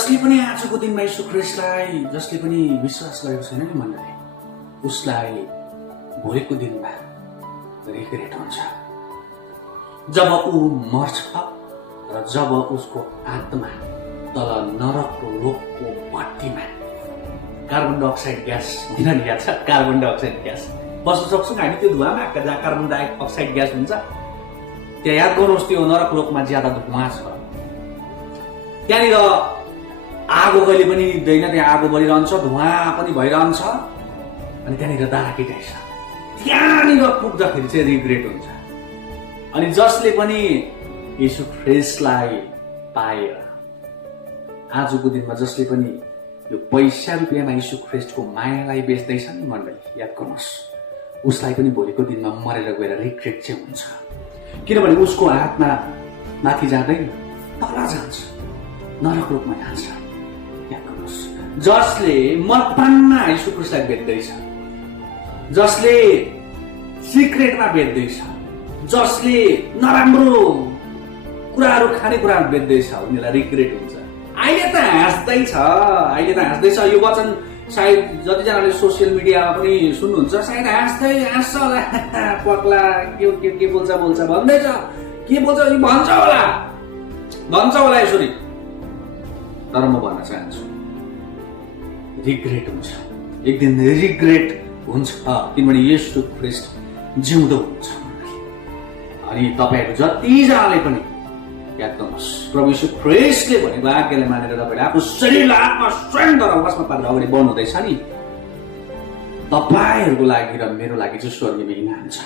जसले पनि आजको दिनमा यीशु ख्रीष्टलाई जसले पनि विश्वास गरेको छैन नि मण्डली, उसलाई भोलिको दिनमा रिग्रेट हुन्छ। जब ऊ मर्छ र जब उसको आत्मा तल नरकको लोकको भट्टीमा कार्बन डाइअक्साइड ग्यास दिन नि याद छ, कार्बन डाइअक्साइड ग्यास बस्न सक्छौँ हामी त्यो धुवामा, जहाँ कार्बन डाइअक्साइड ग्यास हुन्छ त्यहाँ याद गर्नुहोस्, त्यो नरक लोकमा ज्यादा धुवा छ। त्यहाँनिर आगो कहिले पनि दिँदैन, त्यहाँ आगो बलिरहन्छ, धुवा पनि भइरहन्छ, अनि त्यहाँनिर दारा किटाइ छ। त्यहाँनिर पुग्दाखेरि चाहिँ रिग्रेट हुन्छ। अनि जसले पनि यीशु ख्रीष्टलाई पाएर आजको दिनमा जसले पनि यो पैसा रुपियाँमा यीशु ख्रीष्टको मायालाई बेच्दैछ नि मण्डली, याद गर्नुहोस्, उसलाई पनि भोलिको दिनमा मरेर गएर रिग्रेट चाहिँ हुन्छ। किनभने उसको आत्मा माथि जाँदैन, तल जान्छ, नरक लोकमा जान्छ। याद गर्नुहोस्, जसले मदपानमा यीशु ख्रीष्टलाई बेच्दैछ, जसले सिक्रेटमा बेच्दैछ, जसले नराम्रो कुराहरू खानेकुराहरू बेच्दैछ, उनीहरूलाई रिग्रेट हुन्छ। अहिले त हाँस्दैछ, यो वचन सायद जतिजनाले सोसियल मिडियामा पनि सुन्नुहुन्छ सायद हाँस्छ होला, पक्ला के बोल्छ भन्दैछ, के बोल्छ भन्छ होला यसरी। तर म भन्न चाहन्छु रिग्रेट हुन्छ, एक दिन रिग्रेट हुन्छ, किनभने यीशु ख्रीष्ट जिउँदो हुन्छ। अनि तपाईहरु जतिजनाले पनि याद गर्नुहोस्, प्रभु यीशु ख्रीष्टले भनेको आज्ञालाई मानेर तपाईले आफ्नो शरीरलाई आत्मा स्वयं द्वारा वशमा पारेर अगाडि बढ्नुहुँदैछ नि, तपाईहरुको लागि र मेरो लागि चाहिँ स्वर्गीय इनाम छ।